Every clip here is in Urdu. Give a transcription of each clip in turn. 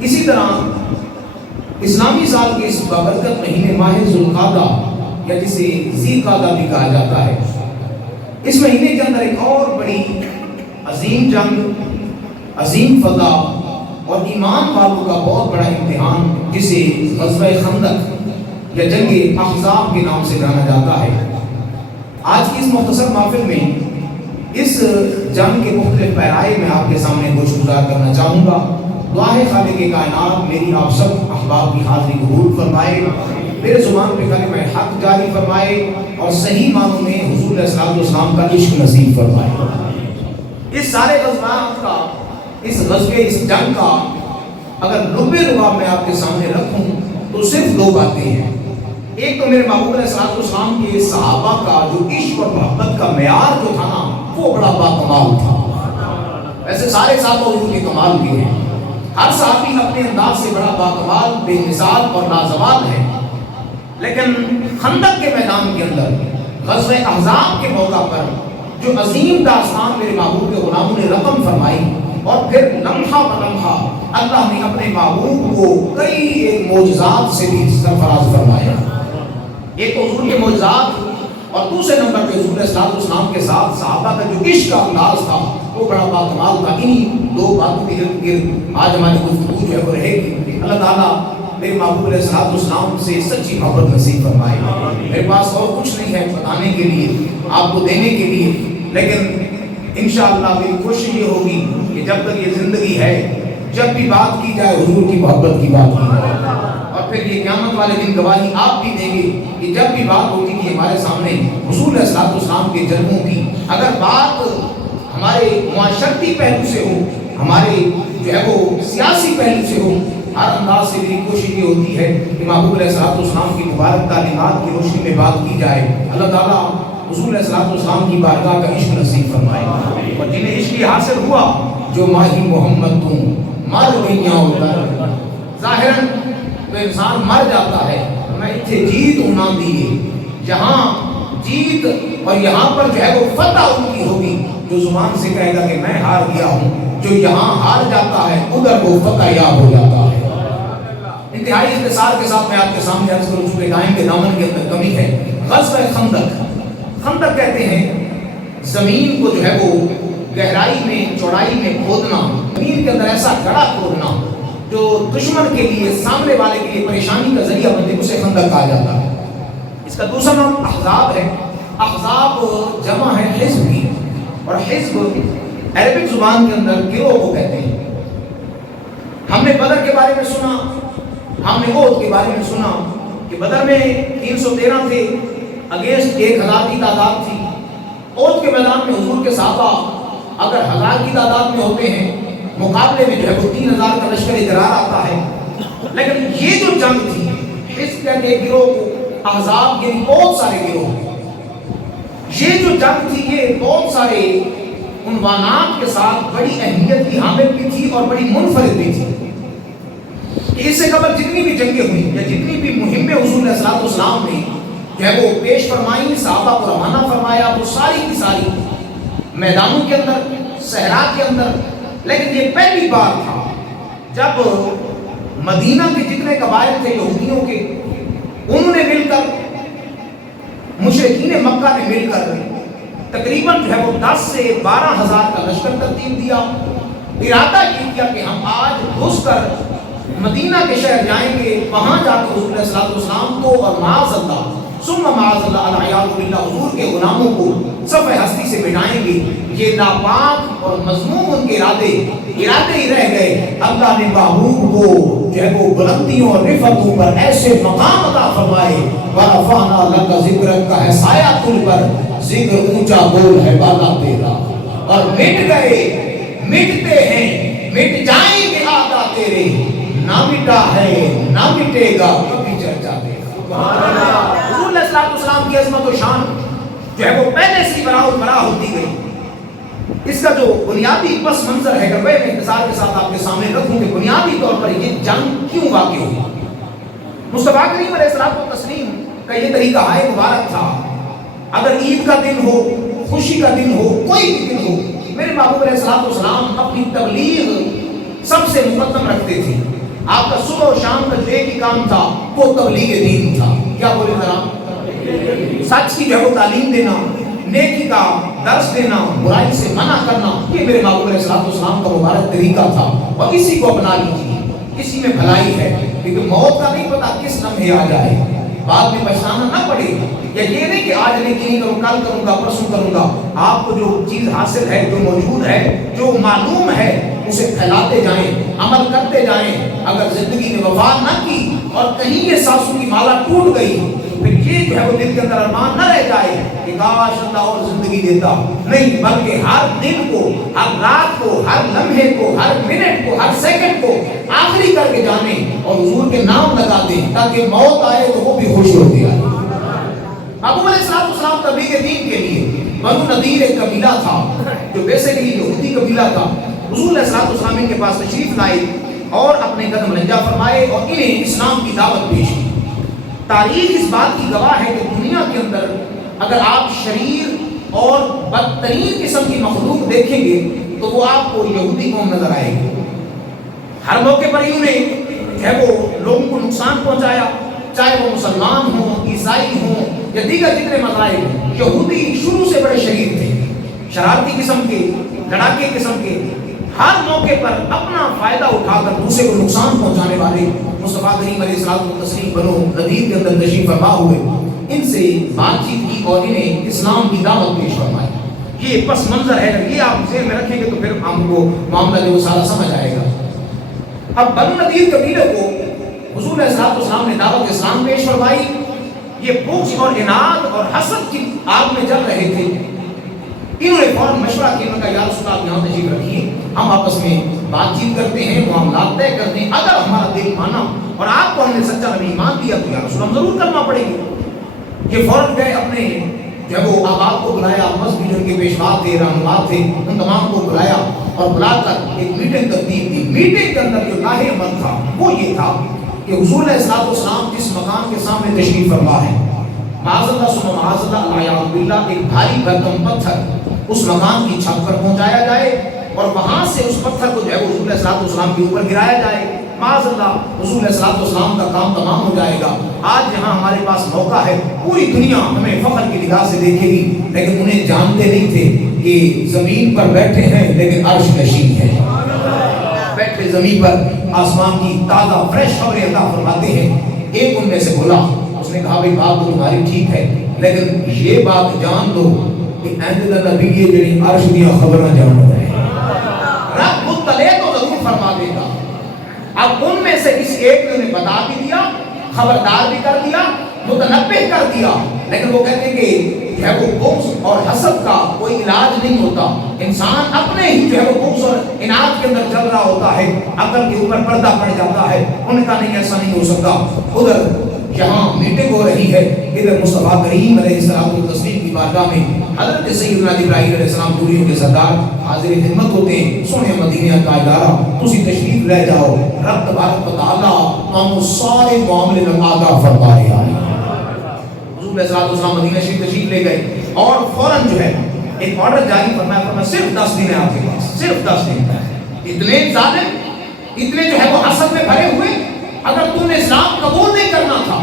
اسی طرح اسلامی سال کے اس بابرکت مہینے ماہ ذوالقعدہ یا جسے ذی القعدہ بھی کہا جاتا ہے، اس مہینے کے اندر ایک اور بڑی عظیم جنگ، عظیم فتح اور ایمان والوں کا بہت بڑا امتحان جسے غزوہ خندق یا جنگ احزاب کے نام سے جانا جاتا ہے، آج کی اس مختصر محفل میں اس جنگ کے مختلف پیرائے میں آپ کے سامنے گوش گزار کرنا چاہوں گا۔ دعا ہے خالق کائنات میری آپ سب احباب کی حاضری قبول فرمائے، میرے زبان پہ کلمہ حق جاری فرمائے اور صحیح معنوں میں حضور علیہ الصلوۃ والسلام کا عشق نصیب فرمائے۔ اس سارے غزوات کا، اس غزوے، اس جنگ کا اگر لبِ لباب میں آپ کے سامنے رکھوں تو صرف دو باتیں ہیں۔ ایک تو میرے محبوب علیہ الصلوۃ والسلام کے صحابہ کا جو عشق اور محبت کا معیار جو تھا نا، وہ بڑا باکمال تھا۔ ویسے سارے صحابہ حضور کے کمال بھی ہیں، ہر صحابی اپنے انداز سے بڑا باکمال، بے مثال اور لازوال ہے، لیکن خندق کے میدان کے اندر غزوہ احزاب کے موقع پر جو عظیم داستان میرے محبوب کے غلاموں نے رقم فرمائی، اور پھر لمحہ بلمحہ اللہ نے اپنے محبوب کو کئی ایک معجزات سے بھی سرفراز فرمایا۔ ایک تو حضور کے معجزات اور دوسرے نمبر پہ حضور علیہ السلام کے ساتھ صحابہ کا جو عشق کا انداز تھا وہ بڑا باکمال تھا۔ انہی دو باتوں کے ارد گرد آج ہماری گفتگو جو ہے وہ رہے گی۔ اللہ تعالیٰ میرے محبوب علیہ السلام سے سچی محبت نصیب فرمائے۔ میرے پاس اور کچھ نہیں ہے بتانے کے لیے، آپ کو دینے کے لیے، لیکن انشاءاللہ میری کوشش یہ ہوگی کہ جب تک یہ زندگی ہے، جب بھی بات کی جائے حضور کی محبت کی بات کی جائے، اور پھر یہ قیامت والے دن گواہی آپ بھی دیں گے کہ جب بھی بات ہوتی تھی ہمارے سامنے حضور علیہ السلام کے جلووں کی، اگر بات ہمارے معاشرتی پہلو سے ہو، ہمارے جو ہے وہ سیاسی پہلو سے ہو، ہر انداز سے میری کوشش یہ ہوتی ہے کہ محبوب علیہ السلام کی مبارک تعلیمات کی روشنی میں بات کی جائے۔ اللہ تعالیٰ حضور علیہ السلام کی بارگاہ کا عشق نصیب فرمائے، اور جنہیں عشق حاصل ہوا جو ماہی محمد تم مر گئیاں اتر، ظاہراً تو انسان مر جاتا ہے، میں اتنے جیت ہونا دیے، جہاں جیت اور یہاں پر جو ہے وہ فتح ان کی ہوگی جو زبان سے کہے گا کہ میں ہار گیا ہوں، جو یہاں ہار جاتا ہے ادھر وہ فتح یاب ہو جاتا ہے۔ انتہائی اختصار کے ساتھ میں آپ کے سامنے عرض کروں، چونکہ ٹائم کے دامن کے اندر کمی ہے۔ غزوہ خندق، خندق کہتے ہیں زمین کو جو ہے وہ گہرائی میں، چوڑائی میں کھودنا، زمین کے اندر ایسا گڑھا کھودنا جو دشمن کے لیے، سامنے والے کے لیے پریشانی کا ذریعہ بنے، اسے خندق کہا جاتا ہے۔ اس کا دوسرا نام احزاب ہے۔ احزاب جمع ہے حزب کی، اور حزب عربک زبان کے اندر گروہ کو کہتے ہیں۔ ہم نے بدر کے بارے میں سنا، ہم نے احد کے بارے میں سنا کہ بدر میں 313 تھے، اگینسٹ 1000 کی تعداد تھی۔ احد کے میدان میں حضور کے صحابہ اگر 1000 کی تعداد میں ہوتے ہیں، مقابلے میں جو ہے وہ 3000 کا لشکر ادرار آتا ہے، لیکن یہ جو جنگ تھی، حزب کہتے ہیں گروہ کو، احزاب یعنی بہت سارے گروہ، یہ جو جنگ تھی یہ بہت سارے عنوانات کے ساتھ بڑی اہمیت کی حامل بھی تھی اور بڑی منفرد بھی تھی۔ کہ اس سے قبل جتنی بھی جنگیں ہوئی یا جتنی بھی مہمیں حضور علیہ السلام نے جو ہے وہ پیش فرمائی، صحابہ کو روانہ فرمایا، وہ ساری کی ساری میدانوں کے اندر، صحرا کے اندر، لیکن یہ پہلی بار تھا جب مدینہ کے جتنے قبائل تھے یہودیوں کے، انہوں نے مل کر، مشرکین مکہ نے مل کر تقریباً جو ہے وہ 10 سے 12,000 کا لشکر ترتیب دیا۔ ارادہ یہ کیا کہ ہم آج گھس کر مدینہ کے شہر جائیں گے، وہاں جا کے حضور علیہ السلام کو اور معاذ اللہ ثم معاذ اللہ العیاذ باللہ حضور کے غلاموں کو صف ہستی سے مٹائیں گے۔ یہ ناپاک اور مذموم ان کے ارادے ہی رہ گئے۔ اللہ نے محبوب کو جو ہے وہ بلندیوں اور رفعتوں پر ایسے مقام عطا فرمائے، وَرَفَعْنَا لَكَ ذِكْرَكَ کا ہے سایہ تل پر، ذکر اونچا بول ہے بالا تیرا، اور مٹ گئے، مٹتے ہیں، مٹ جائیں گے آقا تیرے، نہ مٹا ہے نہ مٹے گا کبھی چرچا تیرا۔ حضور علیہ السلام کی عظمت و شان جو ہے وہ پہلے سے براہ ہوتی گئی۔ اس کا جو بنیادی پس منظر ہے، اگر میں اختصار کے ساتھ آپ کے سامنے رکھوں کہ بنیادی طور پر یہ جنگ کیوں واقع ہوئی۔ مصطفیٰ کریم علیہ الصلوۃ والتسلیم کا یہ طریقہ ہائے مبارک تھا، اگر عید کا دن ہو، خوشی کا دن ہو، کوئی بھی دن ہو، میرے محبوب علیہ السلام اپنی تبلیغ سب سے مقدم رکھتے تھے۔ آپ کا صبح و شام کا جو ایک ہی کام تھا وہ تبلیغ دین تھا. کیا بولے ذرا؟ سچ کی جو ہے وہ تعلیم دینا، نیکی کا درس دینا، برائی سے منع کرنا، یہ میرے محبوب علیہ السلام کا مبارک طریقہ تھا. اور اسی کو اپنا لیجیے، اسی میں بھلائی ہے. کیونکہ موت کا نہیں پتا کس لمحے آ جائے، بعد میں پچھتانا نہ پڑے. یا یہ نہیں کہ آج نہیں کروں، کل کروں گا، پرسوں کروں گا. آپ کو جو چیز حاصل ہے، جو موجود ہے، جو معلوم ہے، اسے پھیلاتے جائیں، عمل کرتے جائیں. اگر زندگی نے وفا نہ کی اور کہیں یہ سانسوں کی مالا ٹوٹ گئی، پھر یہ جو ہے وہ دل کے اندر ارمان نہ رہ جائے کہ کاش اللہ اور زندگی دیتا. نہیں، بلکہ ہر دن کو، ہر رات کو، ہر لمحے کو، ہر منٹ کو، ہر سیکنڈ کو آخری کر کے جانے اور حضور کے نام لگا دیں تاکہ موت آئے تو وہ بھی خوش ہوتی آئے. ابو علیہ السلام تبلیغ دین کے لیے بنو نذیر ایک قبیلہ تھا جو بیسیکلی یہودی قبیلہ تھا. حضور علیہ السلام ان کے پاس تشریف لائے اور اپنے قدم رنجا فرمائے اور انہیں اسلام کی دعوت پیش کی. تاریخ اس بات کی گواہ ہے کہ دنیا کے اندر اگر آپ شریر اور بدترین قسم کی مخلوق دیکھیں گے تو وہ آپ کو یہودی قوم نظر آئے گی. ہر موقع پر انہوں نے ہے وہ لوگوں کو نقصان پہنچایا، چاہے وہ مسلمان ہوں، عیسائی ہوں یا دیگر جتنے مذاہب ہوں. یہودی شروع سے بڑے شریر تھے، شرارتی قسم کے، لڑاکے قسم کے، ہر موقع پر اپنا فائدہ اٹھا کر دوسرے کو نقصان پہنچانے والے. مصطفیٰ کریم علیہ السلام بنو نذیر کے اندر تشریف فرما ہوئے، ان سے بات چیت کی اور انہیں اسلام کی دعوت پیش فرمائی. یہ پس منظر ہے، یہ آپ ذہن میں رکھیں گے تو پھر ہم کو معاملہ جو سارا سمجھ آئے گا. اب بنو نذیر قبیلے کو حضور علیہ السلام نے دعوت اسلام پیش فرمائی. یہ بغض اور اناد اور حسد کی آگ میں جل رہے تھے. انہوں نے فوراً مشورہ کیا، کہ یا رسول اللہ یہاں تشریف رکھیے، ہم آپس میں بات چیت کرتے ہیں، معاملات طے کرتے ہیں. اگر ہمارا دل مانا اور آپ کو ہم نے سچا نبی ایمان دیا تو یا رسول اللہ ضرور کرنا پڑے گا. یہ فوراً گئے، اپنے جب وہ آباد کو بلایا، مسجد ان کے پیشوا تھے، رہنما تھے، ان تمام کو بلایا اور بلا کر ایک میٹنگ ترتیب دی. میٹنگ کے اندر جو لاہ عمل تھا وہ یہ تھا کہ حضور علیہ السلام جس مقام کے سامنے تشریف فرما ہے، معاذ اللہ ثم معاذ اللہ الیاذ باللہ، ایک بھاری بھرکم پتھر اس مقام کی چھت پر پہنچایا جائے اور وہاں سے اس پتھر کو جو ہے حضور علیہ السلام کے اوپر گرایا جائے. معاذ اللہ، حضور علیہ السلام کا کام تمام ہو جائے گا. آج یہاں ہمارے پاس موقع ہے، پوری دنیا ہمیں فخر کی نگاہ سے دیکھے گی، لیکن انہیں جانتے نہیں تھے کہ زمین پر بیٹھے ہیں لیکن عرش نشین ہے. بیٹھے زمین پر آسمان کی تازہ فریش خبریں عطا فرماتے ہیں. ایک ان میں سے بولا، اس نے کہا بھائی بات تو تمہاری ٹھیک ہے، لیکن یہ بات جان لو کہ اہل نبی یہ جڑی عرش دیا خبر نہ جانو ہے، رب مطلع تو ضرور فرما دے گا. اب ان میں سے کسی ایک نے انہیں بتا بھی دیا، خبردار بھی کر دیا، متنبہ کر دیا، لیکن وہ کہتے ہیں کہ ہے وہ بغض اور حسد کا کوئی علاج نہیں ہوتا. انسان اپنے ہی جو ہے وہ بغض اور اناد کے اندر چل رہا ہوتا ہے، عقل کے اوپر پردہ پڑ جاتا ہے. ان کا نہیں، ایسا نہیں ہو سکتا. ادھر یہاں میٹنگ ہو رہی ہے، ادھر مصطفیٰ کریم علیہ السلام کی بارگاہ میں حضرت سیدنا جبرائیل علیہ السلام دوریوں کے سردار حاضر خدمت ہوتے ہیں. سونے مدینہ کا ادارہ، تسی تشریف لے جاؤ، رب تبارک و تعالیٰ ہم سارے معاملے میں آگاہ فرما رہا ہے. حضور علیہ السلام مدینہ شریف تشریف لے گئے اور فوراً جو ہے ایک آرڈر جاری فرمایا، صرف 10 دن ہے آپ کے پاس، صرف 10 دن. اتنے ظالم، اتنے جو ہے وہ حسد میں بھرے ہوئے، اگر تم نے اسلام قبول نہیں کرنا تھا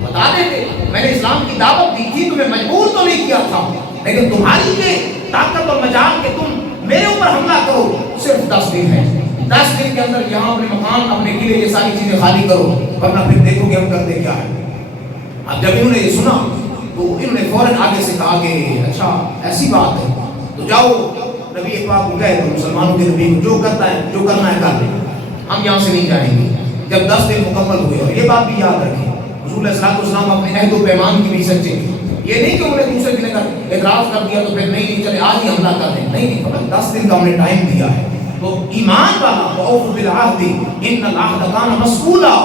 بتا دیتے. میں نے اسلام کی دعوت دی تھی، تمہیں مجبور تو نہیں کیا تھا، لیکن تمہاری یہ طاقت اور مجال کہ تم میرے اوپر حملہ کرو، صرف 10 دن ہے. 10 دن کے اندر یہاں اپنے مکان، اپنے قلعے، یہ ساری چیزیں خالی کرو، ورنہ پھر دیکھو کہ ہم کرتے کیا ہے. اب جب انہوں نے یہ سنا تو انہوں نے فوراً آگے سے کہا کہ اچھا ایسی بات ہے تو جاؤ نبی پاک کو کہے تو مسلمانوں کے نبی کو جو کرتا ہے، جو کرنا ہے کر لیں، ہم یہاں سے نہیں جائیں گے. جب 10 دن مکمل ہوئے، اور یہ بات بھی یاد رکھیں، حضور علیہ السلام اپنے عہد و پیمان کی بھی سچے. یہ نہیں کہ انہوں نے دوسرے دن اگر اعتراض کر دیا تو پھر نہیں چلے آج ہی حملہ کر دیں. نہیں، 10 دن کا ہم نے ٹائم دیا ہے. تو ایمان والا وَأَوْفُوا بِالْعَهْدِ إِنَّ الْعَهْدَ كَانَ مَسْئُولًا،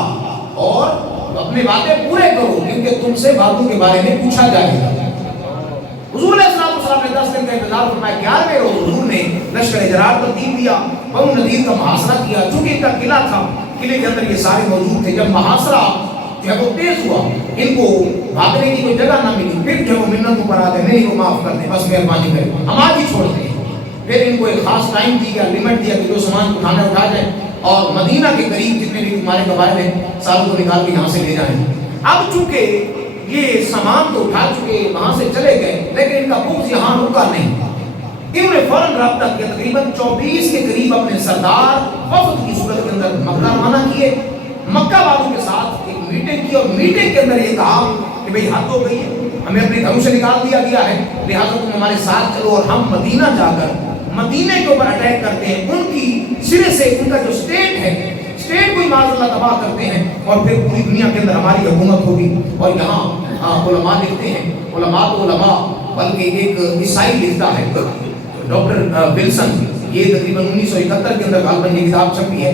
اور اپنے وعدے پورے کرو کیونکہ تم سے وعدوں کے بارے میں پوچھا جائے گا. حضور علیہ السلام نے 10 دن کا انتظار فرمایا. 11ویں روز حضور نے لشکر جرار ترتیب دیا، بنو نذیر کا محاصرہ کیا. چونکہ ان کا قلعہ تھا، قلعے کے اندر یہ سارے موجود تھے. جب محاصرہ جو ہے وہ تیز ہوا، ان کو بھاگنے کی کوئی جگہ نہ ملی، پھر جو وہ منتوں پر آ گئے، نہیں کو معاف کر دیں، بس مہربانی کریں، ہم آج ہی چھوڑ دیں. پھر ان کو ایک خاص ٹائم دی گیا، لمٹ دیا کہ جو سامان اٹھانا اٹھا جائے. اور مدینہ کے قریب جتنے بھی تمہارے قبائل ہیں ساروں کو نکال کے یہاں سے لے جائیں۔ اب چونکہ یہ سامان تو اٹھا چکے وہاں سے چلے گئے، لیکن ان کا بغض یہاں رکا نہیں۔ انہوں نے فوراً رابطہ کیا، تقریباً 24 کے قریب اپنے سردار وفد کی صورت کے اندر مکہ روانہ کیے، مکہ والوں کے ساتھ ایک میٹنگ کی، اور میٹنگ کے اندر یہ کہا کہ بھئی حد ہو گئی ہے، ہمیں اپنے گھروں سے نکال دیا گیا ہے، لہٰذا تم ہمارے ساتھ چلو اور ہم مدینہ جا کر مدینے کے اوپر اٹیک کرتے ہیں، ان کی سرے سے ان کا جو اسٹیٹ ہے، اسٹیٹ کو معاذ اللہ تباہ کرتے ہیں، اور پھر پوری دنیا کے اندر ہماری حکومت ہوگی۔ اور یہاں علماء لکھتے ہیں، علماء تو علماء بلکہ ایک عیسائی لکھتا ہے ڈاکٹر ولسن، یہ تقریباً 1971 کے اندر غالباً یہ کتاب چھپی ہے۔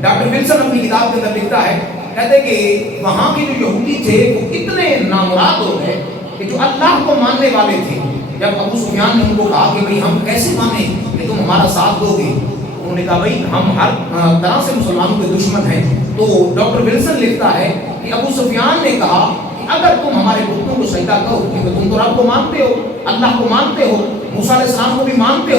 ڈاکٹر ولسن اپنی کتاب کے اندر لکھتا ہے، کہتے کہ وہاں کے جو یہودی تھے وہ اتنے نامراد ہو گئے کہ جو اللہ کو ماننے والے تھے، جب ابو سفیان نے ان کو کہا کہ بھئی ہم کیسے مانیں کہ تم ہمارا ساتھ دو گے، انہوں نے کہا بھئی ہم ہر طرح سے مسلمانوں کے دشمن ہیں۔ تو ڈاکٹر ولسن لکھتا ہے کہ ابو سفیان نے کہا کہ اگر تم ہمارے بتوں کو سجدہ کرو، کیونکہ تم تو رب کو مانتے ہو، اللہ کو مانتے ہو، موسیٰ علیہ السلام کو بھی مانتے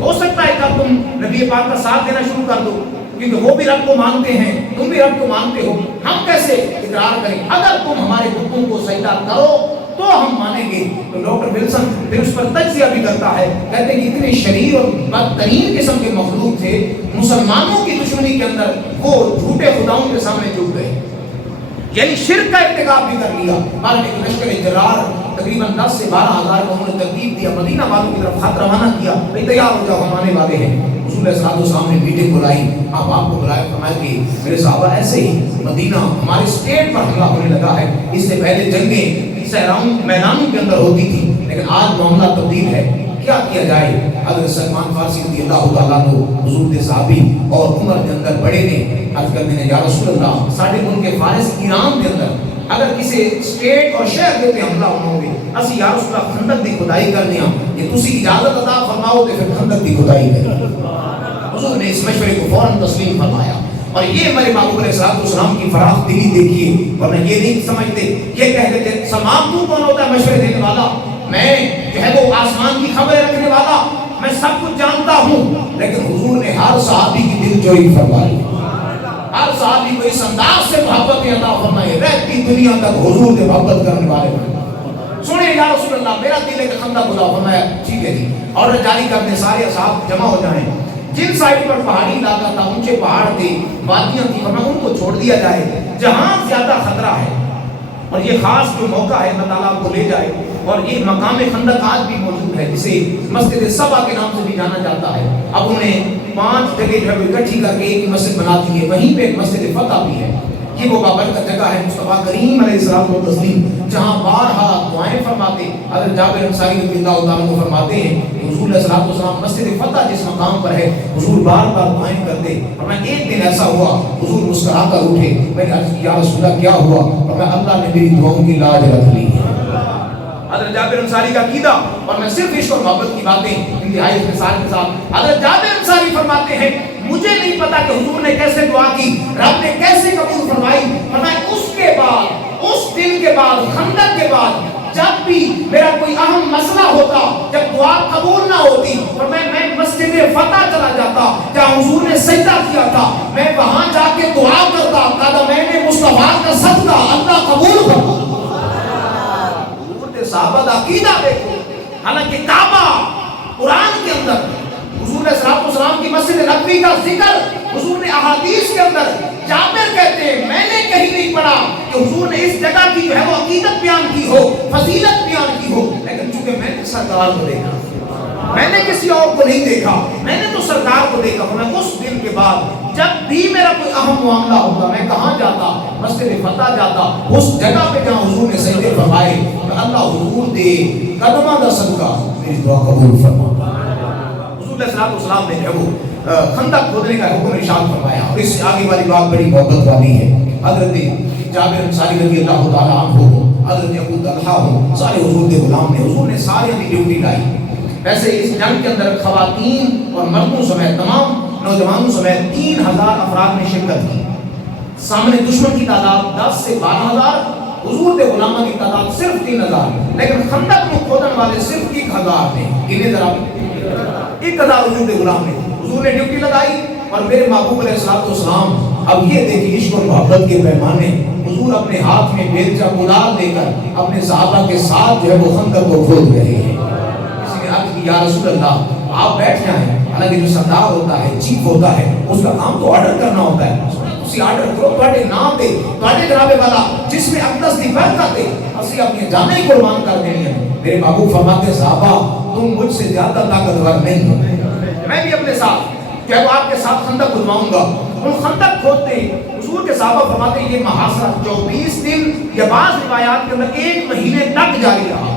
ہو سکتا ہے کہ تم نبی پاک کا ساتھ دینا شروع کر دو، کیونکہ وہ بھی رب کو مانتے ہیں، تم بھی رب کو مانتے ہو، ہم کیسے اقرار کریں؟ اگر تم ہمارے بتوں کو سجدہ کرو تو ہم مانیں گے۔ تو ڈاکٹر ولسن پھر اس پر تجزیہ بھی کرتا ہے، کہتے ہیں کہ اتنے شریر اور بدترین قسم کے مخلوق تھے، مسلمانوں کی دشمنی کے اندر وہ جھوٹے خداؤں کے سامنے جھک گئے، یعنی شرک کا ارتکاب بھی کر لیا۔ بعد میں لشکر جرار تقریباً 10 سے 12 ہزار کو انہوں نے ترتیب دیا، مدینہ والوں کی طرف خط روانہ کیا، بھئی تیار ہو جاؤ ہم آنے والے ہیں۔ رسول اللہ صلی اللہ علیہ وسلم نے میٹنگ بلائی، آپ کو بلایا، فرمایا کہ میرے صحابہ ایسے ہی مدینہ ہمارے اسٹیٹ پر حملہ ہونے لگا ہے، اس سے پہلے جنگیں صحراؤں میدانوں کے اندر ہوتی تھی، لیکن آج معاملہ تبدیل ہے، کیا کیا جائے؟ حضرت سلمان فارسی رضی اللہ تعالیٰ عنہ حضور کے صحابی اور عمر کے اندر بڑے نے عرض کرتے ہیں یا رسول اللہ، ساڑھے ان کے فارس ایران کے اندر اگر کسی اسٹیٹ اور شہر کے حملہ ہونا ہوگی، اسی یا رسول اللہ خندق دی کھدائی کرنے ہاں، یہ تسی اجازت عطا فرماؤ تو پھر خندق دی کھدائی کریں۔ حضور نے اس مشورے کو فوراً تسلیم فرمایا، اور یہ ہمارے محبوب علیہ السلام کی فراخ دلی دیکھیے، ورنہ یہ نہیں سمجھتے، یہ کہتے تھے سلمان تو کون ہوتا ہے مشورے دینے والا، میں جو ہے وہ آسمان کی خبریں رکھنے والا، میں سب کچھ جانتا ہوں، لیکن حضور نے ہر صحابی کی دل جوئی فرمائی، ہر صحابی کو اس انداز سے محبت عطا فرمائی، رہتی دنیا تک حضور سے محبت کرنے والے سنیں یا رسول اللہ میرا دل ایک خندق خدا فرمایا، ٹھیک ہے جی، اور جاری کرنے سارے اصحاب جمع ہو جائیں، جن سائٹ پر پہاڑی علاقہ تھا، اونچے پہاڑ تھے، وادیاں تھی، فرمایا ان کو چھوڑ دیا جائے، جہاں زیادہ خطرہ ہے، اور یہ خاص جو موقع ہے اللہ تعالیٰ کو لے جائے، اور یہ مقام خندق آج بھی موجود ہے، جسے مسجد سبا کے نام سے بھی جانا جاتا ہے۔ اب انہوں نے 5 جگہ جو ہے اکٹھی کر کے ایک مسجد بنا دی ہے، وہیں پہ ایک مسجد فتح بھی ہے، یہ وہ بابرکت جگہ ہے مصطفیٰ کریم علیہ السلام و تسلیم، جہاں بارہا دعائیں فرماتے، حضرت جابر انصاری رضی اللہ تعالیٰ عنہ فرماتے ہیں حضور علیہ السلام مسجد فتح جس مقام پر ہے حضور بار بار دعائیں کرتے، اور میں ایک دن ایسا ہوا حضور مسکرا کر اٹھے، میں نے عرض یا رسول اللہ کیا ہوا؟ اور میں اللہ نے میری دعاؤں کی لاج رکھ لی ہے۔ حضرت جابر انصاری کا عقیدہ، اور میں صرف عشق اور محبت کی باتیں انتہائی اختصار کے ساتھ، حضرت جابر انصاری فرماتے ہیں مجھے نہیں پتا کہ حضور نے کیسے دعا کی، رب نے کیسے قبول فرمائی، فرمایا اس کے بعد، اس دن کے بعد، خندق کے بعد جب بھی میرا کوئی اہم مسئلہ ہوتا، جب دعا قبول نہ ہوتی، فرمایا میں مسجد فتح چلا جاتا جہاں حضور نے سجدہ کیا تھا، میں وہاں جا کے دعا کرتا، کہا میں نے مصطفیٰ کا صدقہ اللہ قبول فرما۔ صحابہ کا عقیدہ دیکھو، حالانکہ کعبہ قرآن کے اندر حضور علیہ السلام کی مسجد نبوی کا ذکر حضور نے احادیث کے اندر، جابر کہتے ہیں میں نے کہیں نہیں پڑھا کہ حضور نے اس جگہ کی جو ہے وہ عقیدت بیان کی ہو، فضیلت بیان کی ہو، لیکن چونکہ میں نے سرکار کو دیکھا، میں نے کسی اور کو نہیں دیکھا، میں نے تو سرکار کو دیکھا۔ میں اس دن کے بعد جب بھی میرا کوئی اہم معاملہ ہوتا میں کہاں جاتا؟ مسجد فتح جاتا، اس جگہ پہ جہاں حضور نے سجدے فرمائے، اللہ حضور دے قدمہ دا صدقہ میری دعا قبول فرما۔ حضور علیہ السلام نے وہ خندق کھودنے کا حکم ارشاد فرمایا، اور اس سے آگے والی بات بڑی محبت والی ہے۔ حضرت جابر انصاری رضی اللہ تعالیٰ عنہ ہو، حضرت ابو طلحہ ہو، سارے حضور کے غلام نے، حضور نے سارے کی ڈیوٹی لائی۔ ویسے اس جنگ کے اندر خواتین اور مردوں سمیت تمام نوجوانوں سمیت 3000 افراد نے شرکت کی۔ سامنے دشمن کی تعداد 10 سے 12 ہزار، حضور کے غلاموں کی تعداد صرف 3000، لیکن خندق میں کھودن والے صرف 1000 تھے۔ کتنے ذرا 1000 حضور کے غلام نے، حضور نے ڈیوٹی لگائی، اور میرے محبوب علیہ السلام اب یہ دیکھیں عشق اور محبت کے پیمانے، حضور اپنے ہاتھ میں بیلچہ کلال لے کر اپنے صحابہ کے ساتھ جو ہے وہ خندق کو کھود رہے ہیں۔ کسی نے عرض کی یا رسول اللہ آپ بیٹھ جائیں، حالانکہ جو سردار ہوتا ہے، چیف ہوتا ہے، اس کا کام تو آرڈر کرنا ہوتا ہے، اسی آرڈر کرو تواڈے نام دے تواڈے جناب والا جس میں اقدس دی برکت ہے اسی اپنی جانیں ہی قربان کر دینی ہے۔ میرے محبوب فرماتے صحابہ تم مجھ سے زیادہ طاقتور نہیں ہو، میں بھی اپنے ساتھ کہ وہ آپ کے ساتھ خندق کھدواؤں گا۔ وہ خندق کھودتے حضور کے صحابہ فرماتے ہیں یہ محاصرہ 24 دن یا بعض روایات کے اندر 1 مہینے تک جاری رہا۔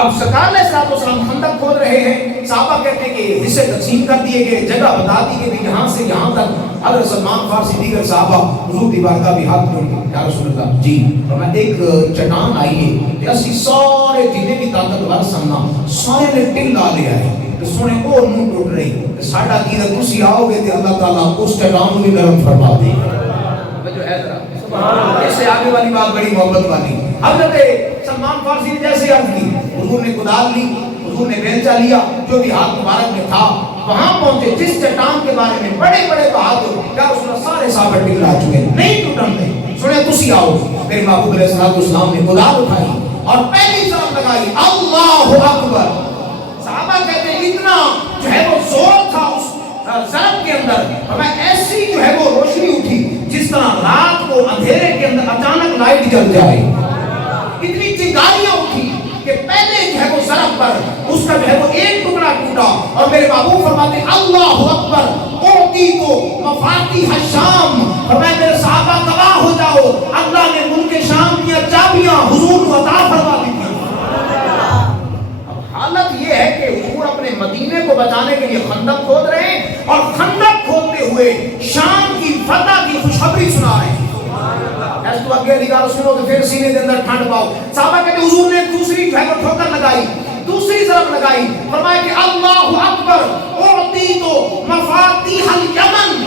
اب سرکار علیہ السلام خندق کھود رہے ہیں، صحابہ کہتے ہیں کہ حصے تقسیم کر دیے گئے، جگہ بتا دی گئی کہ یہاں سے یہاں تک۔ حضرت سلمان فارسی دیگر صحابہ حضور کی بارگاہ بھی ہاتھ جوڑ کے یا رسول اللہ جی فرمایا ایک چٹان آئی ہے کہ اسی سارے جتنے بھی طاقتور سننا سارے نے ٹل لا لیا ہے کہ سونے اور منہ ٹوٹ رہی کہ ساڈا کی تسی آؤ گے تے اللہ تعالیٰ اس چٹان کو بھی نرم فرما دے گا۔ جو ہے ذرا اس سے آگے والی بات بڑی محبت والی۔ حضرت سلمان فارسی نے جیسے عرض کی حضور نے کدال لی، حضور نے بیلچہ لیا، جو بھی ہاتھ مبارک میں تھا وہاں پہنچے جس چٹان کے بارے میں بڑے بڑے بہادر کیا رسول اللہ سارے صحابہ ٹکلا چکے نہیں ٹوٹن دے، سنے تسی آؤ۔ میرے محبوب علیہ السلام نے کدال اٹھائی اور پہلی ضرب لگائی اللہ اکبر۔ صحابہ کہتے ہیں اتنا جو ہے وہ زور تھا اس ضرب کے اندر، ہمیں ایسی جو ہے وہ روشنی اٹھی جس طرح رات کو اندھیرے کے اندر اچانک لائٹ جل جائے، اتنی چنگاریاں اٹھی کہ پہلے جو ہے وہ ضرب پر اس کا جو ہے وہ ایک ٹکڑا ٹوٹا اور میرے محبوب فرماتے اللہ اکبر اوتی کو مفاتیح الشام، فرمایا میرے صحابہ گواہ ہو جاؤ اللہ نے ملک شام کی چابیاں حضور کو عطا فرما دی۔ اب حالت یہ ہے کہ حضور اپنے مدینے کو بچانے کے لیے خندق کھود رہے ہیں اور خندق کھودتے ہوئے شام کی فتح کی خوشخبری سنا رہے ہیں۔ ایسا تو اگے نگاہ سنو تو پھر سینے کے اندر ٹھنڈ پاؤ۔ صحابہ کہتے ہیں حضور نے دوسری جو ہے وہ ٹھوکر لگائی، دوسری ضرب لگائی، فرمایا کہ اللہ اکبر اعطی تو مفاتیح الیمن،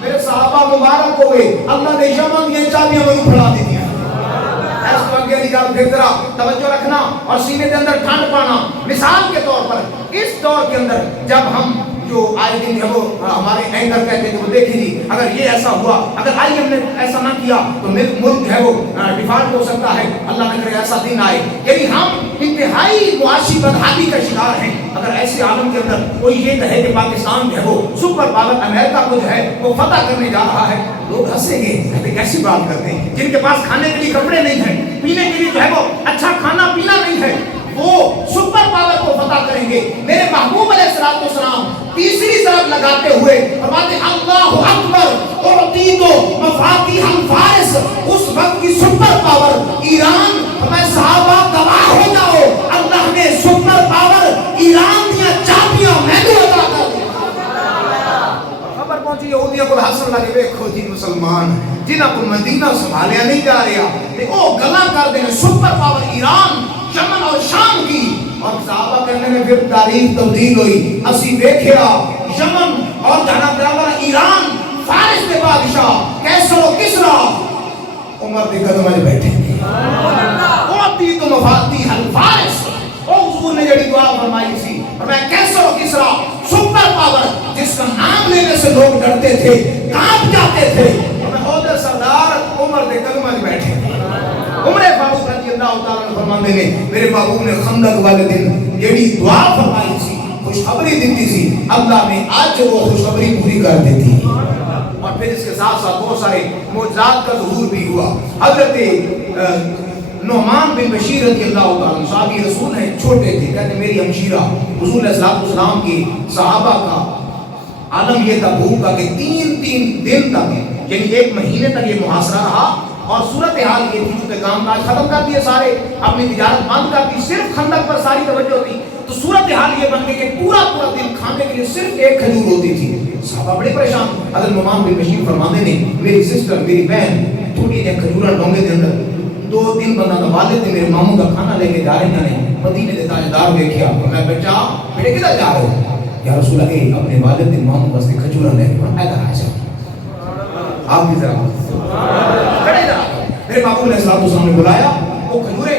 میرے صحابہ مبارک ہوئے اللہ نے یمن کی چابیاں مجھے پھڑا دی دیا۔ ایسا تو اگے نگاہ پھر ذرا توجہ رکھنا اور سینے کے اندر ٹھنڈ پانا۔ مثال کے طور پر اس دور کے اندر جب ہم جو آئے دن ہے وہ ہمارے اینکر کہتے ہیں کہ وہ دیکھیں جی اگر یہ ایسا ہوا، اگر آئی ہم نے ایسا نہ کیا تو ملک ہے وہ ڈیفالٹ ہو سکتا ہے، اللہ نہ کرے ایسا دن آئے، یعنی ہم انتہائی معاشی بدحالی کا شکار ہیں۔ اگر ایسے عالم کے اندر کوئی یہ کہے کہ پاکستان جو ہے وہ سپر پاور امریکہ کو جو ہے وہ فتح کرنے جا رہا ہے، لوگ ہنسیں گے کہتے کیسی بات کرتے ہیں، جن کے پاس کھانے کے لیے کپڑے نہیں ہیں، پینے کے لیے جو ہے وہ اچھا کھانا پینا نہیں ہے، وہ سپر پاور کو فتح کریں گے۔ میرے محبوب علیہ السلام تیسری ضرب لگاتے ہوئے فرماتے اللہ اکبر اعطی تو مفاتیح الفارس، اس وقت کی سپر پاور ایران، ہمیں صحابہ گواہ ہو جاؤ اللہ نے سپر پاور ایران دیا چابیاں میں نے عطا کر دی۔ خبر پہنچی یہودیوں کو حسن لگے دیکھو جی مسلمان جنہاں کو مدینہ سنبھالیا نہیں جا رہا، وہ گلا کر دیں سپر پاور ایران یمن اور شام کی، اور صحابہ کہنے میں پھر تاریخ تبدیل ہوئی۔ اسی دیکھیا یمن اور جناب دربار ایران فارس کے بادشاہ کیسر و کسرا عمر کے قدم میں بیٹھے ہیں۔ اوتی تو مفاتیح الفارس، او حضور نے جڑی دعا فرمائی سی، فرمایا کیسر و کسرا سپر پاور جس کا نام لینے سے لوگ ڈرتے تھے، کانپ جاتے تھے، عہدہ سردار عمر کے قدم میں بیٹھے ہیں۔ عمر فاروق رضی اللہ تعالیٰ عنہ فرماتے ہیں میرے محبوب نے خندق والے دن یہی دعا فرمائی سی، خوشخبری دیتی سی، اللہ نے آج وہ خوشخبری پوری کر دیتی۔ اور پھر اس کے ساتھ ساتھ بہت سارے معجزات کا ظہور بھی ہوا۔ حضرت نعمان بن بشیر رضی اللہ تعالیٰ عنہ صحابی رسول ہیں، چھوٹے تھے، کہتے میری ہمشیرہ حضور علیہ السلام کی صحابہ کا عالم یہ تھا بھوک کا کہ 3 دن تک یعنی 1 مہینے تک یہ محاصرہ رہا، اور صورتحال یہ تھی چونکہ کام کاج ختم کر دیے سارے، اپنی تجارت بند کر دی، صرف خندق پر ساری توجہ تھی، تو صورتحال یہ بن گئی کہ پورا دن کھانے کے لیے صرف 1 کھجور ہوتی تھی۔ صحابہ بڑے پریشان۔ حضرت نعمان بن بشیر فرماتے ہیں میری سسٹر میری بہن تھوڑی جی کھجورا ڈونگے کے اندر 2 دن بندہ تو والد نے میرے ماموں کا کھانا لے کے جا رہے ہیں، مدینے کے تاجدار دیکھیا تو میں بیٹا بیٹے کدھر جا رہے ہو؟ یا رسول اللہ اپنے والد نے ماموں واسطے کھجورا لے کے ادھر آ جاؤ، آپ بھی ذرا کھڑے ذرا۔ میرے محبوب علیہ السلام نے بلایا، وہ کھجوریں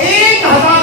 1000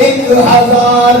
1000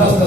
10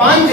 5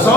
100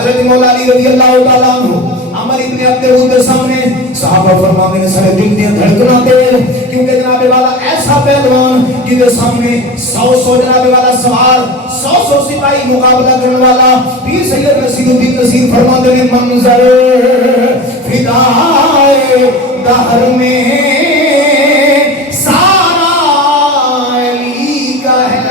حضرت مولا علی رضی اللہ تعالیٰ عنہ عمر ابن عبد الود کے سامنے صحابہ فرماتے ہیں سارے دل دیا دھڑکنا تیز، کیونکہ جناب والا ایسا پہلوان جنہیں سامنے 100 جناب والا سوار 100 سپاہی مقابلہ کرنے والا پیر سید نصیر الدین نصیر فرماتے ہیں منظر فدائے دہر میں سارا علی کا ہے۔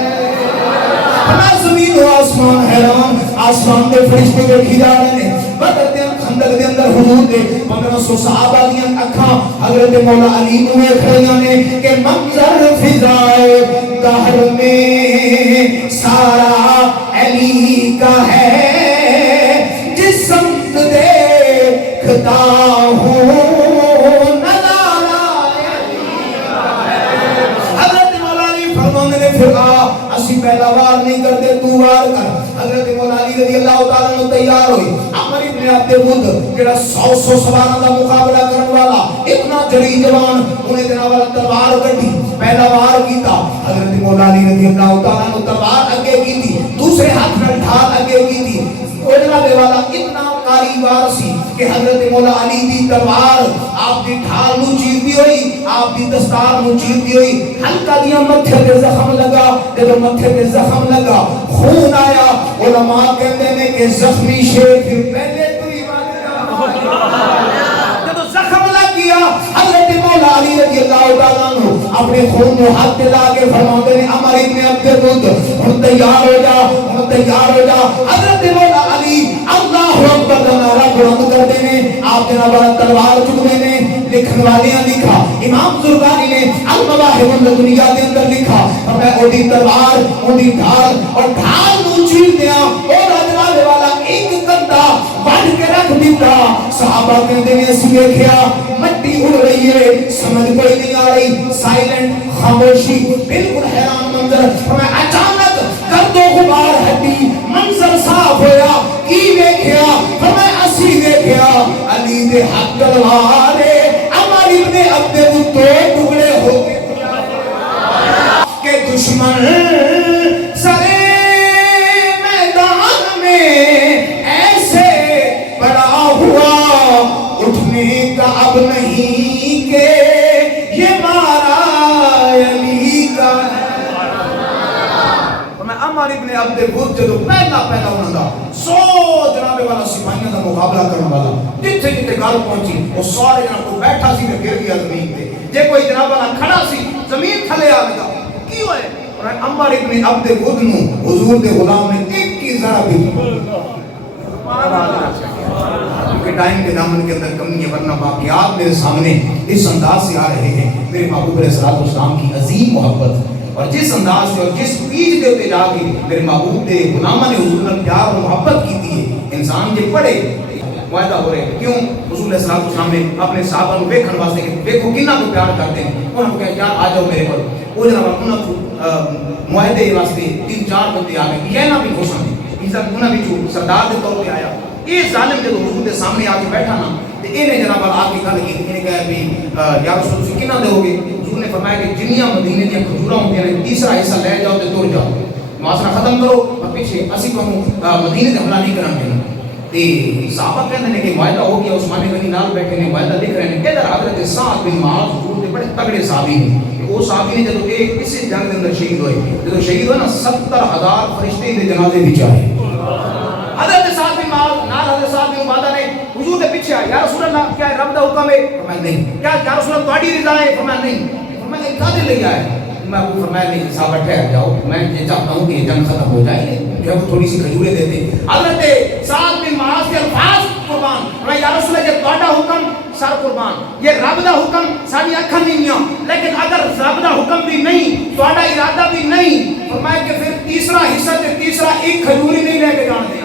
زمین و آسمان حیران، آسمان کے فرشتے دیکھی جا رہے ہیں، بدر دے خندق دے اندر حضور دے 1500 صحابہ دیاں اکھاں حضرت مولا علی نو کھڑیاں نے کہ منظر فضائے دہر میں سارا علی کا ہے، جس سمت دیکھتا ہوں نظارہ علی کا ہے۔ حضرت مولا علی فرمانے نے پھر اسی پہلا وار نہیں کرتے تو وار کر۔ حضرت مولا علی رضی اللہ تعالیٰ عنہ تیار ہوئی، عمر ابن عبد الود جڑا 100 سواروں کا مقابلہ کرنے والا اتنا جری جوان، انہیں جناب والا تلوار کٹی، پہلا وار کیتا۔ حضرت مولا علی رضی اللہ تعالیٰ عنہ تلوار اگے کی تھی، دوسرے ہاتھ میں ڈھال اگے کی تھی، وہ جناب والا اتنا کاری وار سی کہ حضرت مولا علی دی تلوار آپ دی ڈھال نو چیرتی ہوئی، آپ دی دستار نو چیرتی ہوئی، ہلکا دیا متھے تے زخم لگا، جب متھے تے زخم لگا خون آیا، علماء کہتے ہیں کہ زخمی شیر پھر پہلے تو ہی بات جب زخم لگ گیا حضرت مولا علی رضی اللہ تعالیٰ عنہ اپنے خون کو ہاتھ لا کے فرماتے ہیں عمر ابن عبد الود ہم تیار ہو جا، ہم تیار ہو جا۔ حضرت مولا علی اللہ اکبر کا نعرہ بلند کرتے ہیں، آپ جناب والا تلوار چکنے نے لکھن والیاں لکھا، امام زرقانی نے المواہب الدنیا کے اندر لکھا، میں اودی تلوار اودی ڈھال اور ڈھال نو چیر دیا اور جناب والا ایک کندھا بڑھ کے رکھ دیتا۔ صحابہ کہتے ہیں اسی دیکھیا مٹی اڑ رہی ہے، سمجھ کوئی نہیں آ رہی، سائلنٹ خاموشی، بالکل حیران منظر۔ میں اچانک گرد و غبار ہٹی، منظر صاف ہویا، کی دیکھیا میں اسی دیکھیا علی دے حق تلوارے عمر ابن عبد الود دو ٹکڑے ہو گئے کہ دشمن سرے میدان میں ایسے پڑا ہوا، اٹھنے کا اب نہیں کہ یہ مارا علی کا ہے۔ میں عمر ابن عبد الود جدو پہلا انہوں دا 100 جناب والا سپاہیوں کا مقابلہ کرنے والا جتھے جتھے گل پہنچی وہ سارے جناب کو بیٹھا سی تے گر گیا زمین تے، جے کوئی جناب والا کھڑا سی زمین تھلے آ گیا، کی ہوئے؟ اور عمر ابن عبد الود نو حضور دے غلام نے ایک کی ذرا بھی کیونکہ ٹائم کے دامن کے اندر کمی ہے، ورنہ واقعات میرے سامنے اس انداز سے آ رہے ہیں۔ میرے محبوب علیہ الصلوۃ والسلام کی عظیم محبت اور جس انداز سے اور جس پیج دے تے جا کے میرے محبوب دے غلاماں نے حضور نے پیار اور محبت کی تھی، انسان جے پڑھے معاہدہ ہو رہے ہیں کیوں حضور علیہ الصلوۃ والسلام نے اپنے صحابہ کو دیکھن واسطے کہ دیکھو کتنا کو پیار کرتے ہیں، انہوں نے کہا یار آ جاؤ میرے پر، وہ جناب انہوں کو معاہدے واسطے 3-4 بندے آ گئے، یہ نہ بھی خوش ہیں عزت انہاں وچوں سردار دے طور پہ آیا، یہ ظالم جب حضور کے سامنے آ کے بیٹھا نا تو انہیں جناب آ کے گل کی، انہیں کہا بھی یا رسول اللہ کتنا دے ہوگے؟ حضور نے فرمایا کہ جنیاں مدینے دیا کھجوراں ہوندیاں نے تیسرا حصہ لے جاؤ تے تر جاؤ، معاشرہ ختم کرو اور پیچھے اسی کو مدینے تے حملہ نہیں کرنا دینا۔ تے صحابہ کہتے ہیں کہ معاہدہ ہو گیا، عثمان غنی نال بیٹھے نے معاہدہ لکھ رہے ہیں، ادھر حضرت سعد بن معاذ حضور دے بڑے تگڑے صحابی ہیں، وہ صحابی نے جدو ایک اسی جنگ کے اندر شہید ہوئے، جدو شہید ہوئے نا 70,000 فرشتے دے جنازے وچ آئے۔ حضرت سعد بن معاذ نال حضرت سعد بن عبادہ نے حضور دے پیچھے آیا، یا رسول اللہ کیا رب دا حکم ہے؟ فرمایا نہیں۔ کیا یا رسول اللہ تہاڈی رضا ہے؟ فرمایا نہیں۔ فرمایا کدے لے آئے؟ میں کو فرمایا نہیں صاحب ٹھہر جاؤ، میں یہ چاہتا ہوں کہ یہ جنگ ختم ہو جائے، جو تھوڑی سی کھجوریں دیتے۔ حضرت سعد بن معاذ کے الفاظ قربان، فرمایا یا رسول اللہ جب تہاڈا حکم سر قربان، یہ رب دا حکم ساری اکھاں نہیں ہیں، لیکن اگر رب دا حکم بھی نہیں تہاڈا ارادہ بھی نہیں، فرمایا کہ پھر تیسرا حصہ تے تیسرا ایک کھجوری نہیں لے کے جان دے۔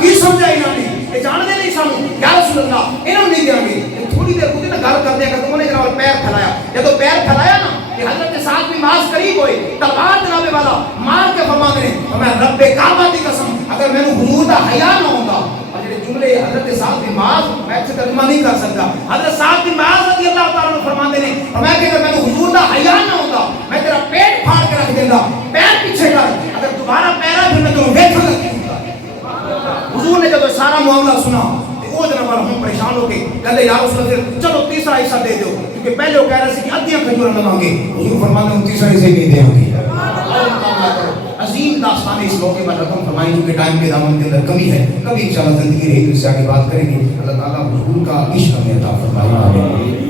کی سمجھا انہوں نے؟ یہ جان دے نہیں سانو یا رسول اللہ انہوں نہیں دیا گے۔ تھوڑی دیر خود نہ گل کر دیا کہ تم نے جناب پیر پھیلایا، جب پیر پھیلایا نا کہ حضرت سعد بن معاذ قریب ہوئے، تلوار جناب والا مار کے فرماتے ہیں میں رب کعبہ کی قسم اگر میں حضور دا حیا نہ ہوندا، اور جڑے جملے حضرت سعد بن معاذ میں سے ترجمہ نہیں کر سکتا، حضرت سعد بن معاذ رضی اللہ تعالیٰ عنہ فرماتے ہیں فرمایا کہ اگر میں حضور دا حیا نہ ہوندا میں تیرا پیٹ پھاڑ کے رکھ دیندا، پیر پیچھے کر، اگر دوبارہ پیرا پھر میں تینوں ویکھاں گا۔ حضور نے جب سارا معاملہ سنا تو وہ جناب ہم پریشان ہو گئے، کہتے یا رسول اللہ پھر چلو تیسرا حصہ دے دو، کیونکہ پہلے وہ کہہ رہے تھے کہ ادھیاں کھجور لگا گے، حضور فرماتے ہیں تیسرا حصہ نہیں دیں گے۔ عظیم داستان اس موقع پر رقم فرمائیں، کیونکہ ٹائم کے دامن کے اندر کمی ہے، کبھی انشاءاللہ زندگی رہی تو اس سے آگے بات کریں گے۔ اللہ تعالیٰ حضور کا عشق ہمیں عطا فرمائے۔